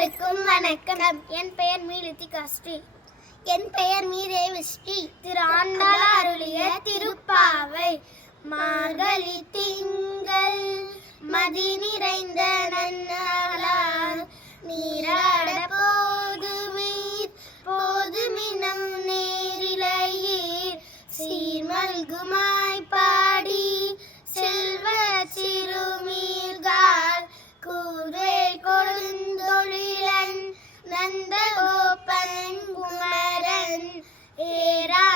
அனைவருக்கும் வணக்கம். என் பெயர் மீலித்திகா ஸ்ரீ என் பெயர் மீதேவி ஸ்ரீ திரு ஆண்டாள் அருளிய திருப்பாவை. மார்கழி திங்கள் மதி நிறைந்த நன்னாளால் நீராட போது மீர் போது மினம் நேரிலையே. சீர்மல்குமா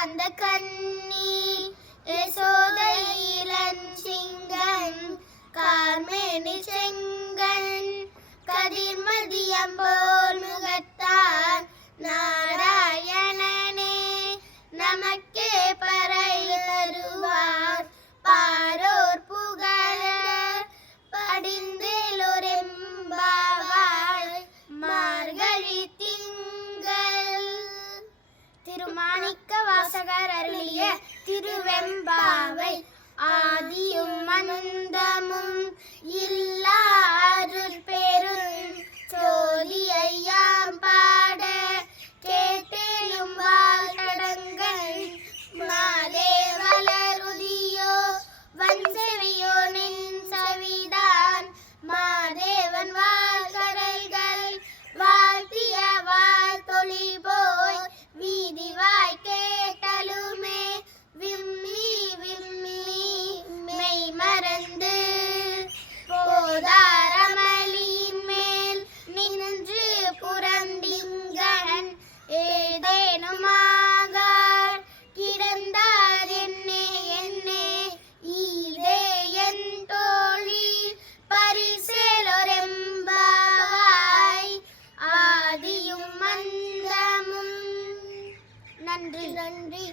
அந்த கண்ணீர் யசோதையிலன் சிங்கன் கார்மேனி செங்கன் கதிர்மதியம்போ வாசகர் அருளிய திருவெம்பாவை ஆதியும் அனந்தமும் நன்றி நன்றி